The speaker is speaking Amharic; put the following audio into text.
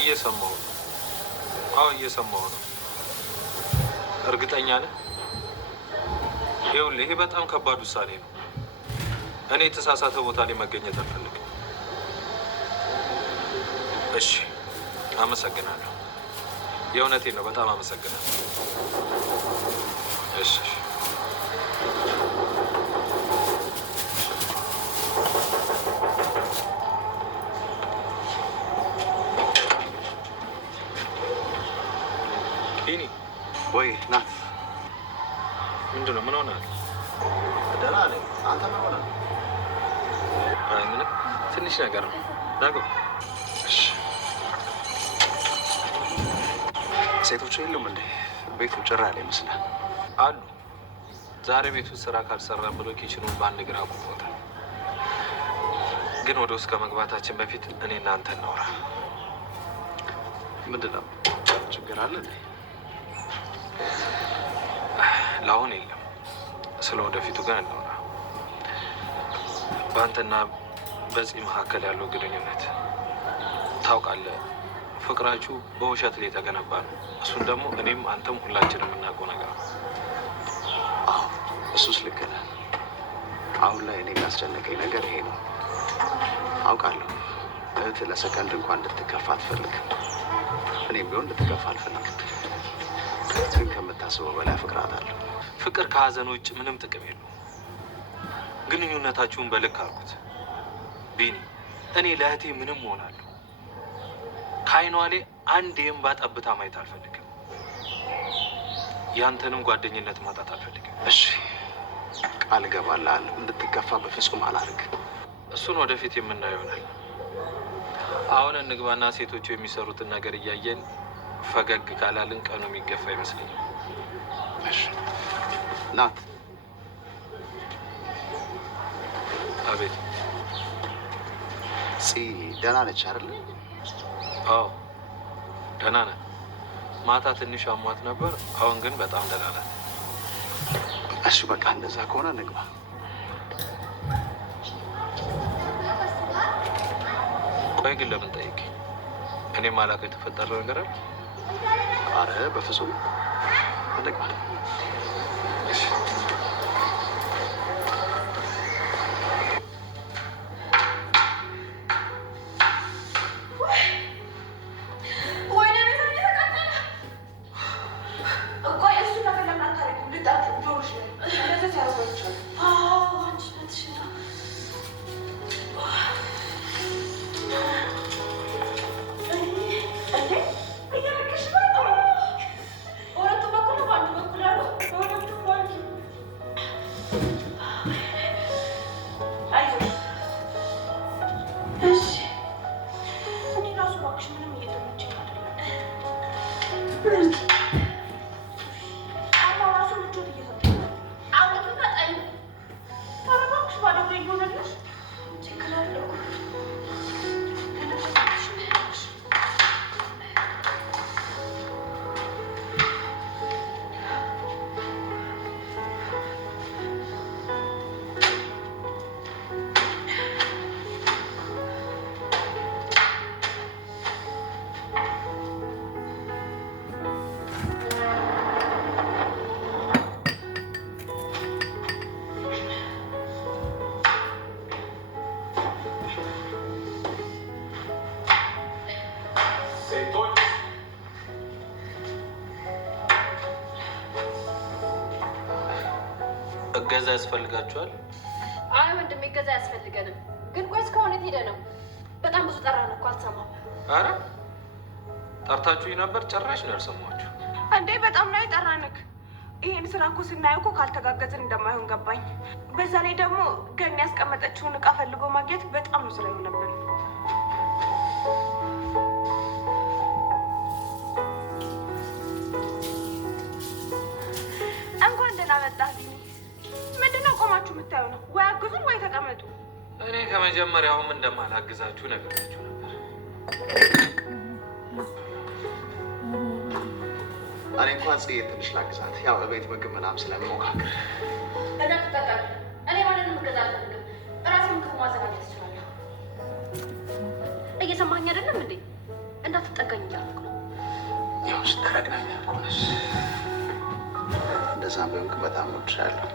እየሰማሁ ነው። አዎ እየሰማሁ ነው። እርግጠኛ ነህ? ይኸውልህ ይሄ በጣም ከባድ ውሳኔ ነው። እኔ የተሳሳተ ቦታ ላይ መገኘት አልፈልግም። እሺ፣ አመሰግናለሁ። የእውነቴን ነው። በጣም አመሰግናለሁ። እሺ ቢኒ። ወይ ናት። ምንድን ነው? ምን ሆነሃል? ደህና ነኝ። አንተ ምን ሆነህ? አይ ምንም፣ ትንሽ ነገር ነው። ዳግም ሴቶቹ የሉም እንዴ? ቤቱ ጭራ ያለ ይመስላል። አሉ። ዛሬ ቤቱ ስራ ካልሰራን ብሎ ኪችኑን በአንድ እግር አቁሞታል። ግን ወደ ውስጥ ከመግባታችን በፊት እኔ እናንተ እናውራ። ምንድን ነው ችግር አለ? ለአሁን የለም። ስለ ወደፊቱ ግን እናውራ። በአንተና በዚህ መካከል ያለው ግንኙነት ታውቃለህ፣ ፍቅራችሁ በውሸት ላይ የተገነባ ነው። እሱን ደግሞ እኔም አንተም ሁላችንም የምናውቀው ነገር ነው። አዎ እሱስ ልክ ነህ። አሁን ላይ እኔ ያስጨነቀኝ ነገር ይሄ ነው። አውቃለሁ እህትህ ለሰከንድ እንኳን እንድትከፋ አትፈልግም። እኔም ቢሆን እንድትከፋ አልፈልግም። ግን ከምታስበው በላይ አፈቅራታለሁ። ፍቅር ከሀዘን ውጭ ምንም ጥቅም የለውም። ግንኙነታችሁን በልክ አልኩት ቢኒ። እኔ ለእህቴ ምንም እሆናለሁ። ከዓይኗ ላይ አንድ የእንባ ጠብታ ማየት አልፈልግም። ያንተንም ጓደኝነት ማጣት አልፈልግም። እሺ ቃል እገባልሃለሁ፣ እንድትከፋ በፍጹም አላደርግም። እሱን ወደፊት የምናየው ይሆናል። አሁን እንግባና ሴቶቹ የሚሰሩትን ነገር እያየን ፈገግ ካላልን ቀኑ የሚገፋ ይመስለኛል። እሺ ናት። አቤት። ደህና ነች አይደል? አዎ ደህና ነን። ማታ ትንሽ አሟት ነበር፣ አሁን ግን በጣም ደህና ናት። እሺ በቃ እንደዛ ከሆነ እንግባ። ቆይ ግን ለምን ጠይቅ? እኔ ማላውቀው የተፈጠረ ነገር አለ? አረ በፍጹም እንግባ። እገዛ ያስፈልጋችኋል? አይ ወንድሜ እገዛ ያስፈልገንም። ግን ቆይ እስካሁን የት ሄደህ ነው? በጣም ብዙ ጠራን እኮ አልሰማም። አረ ጠርታችሁኝ ነበር፣ ጭራሽ ነው ያልሰማችሁ። እንዴ በጣም ነው የጠራንክ። ይሄን ስራ እኮ ስናየው እኮ ካልተጋገዝን እንደማይሆን ገባኝ። በዛ ላይ ደግሞ ገኒ ያስቀመጠችውን እቃ ፈልጎ ማግኘት በጣም ነው ስለሆነብን። እንኳን ደህና መጣህ ቢኒ። ምንድነው ቆማችሁ የምታዩ ነው? ወይ አግዙን ወይ ተቀመጡ። እኔ ከመጀመሪያውም እንደማላግዛችሁ ነግራችሁ ነበር። እኔ እንኳን ጽዬ ትንሽ ላግዛት፣ ያው በቤት ምግብ ምናምን ስለምሞካክር እና ትጠቃለህ። እኔ ማለት ረግናኛ እኮ ነሽ። እንደዛም ቢሆን በጣም እወድሻለሁ።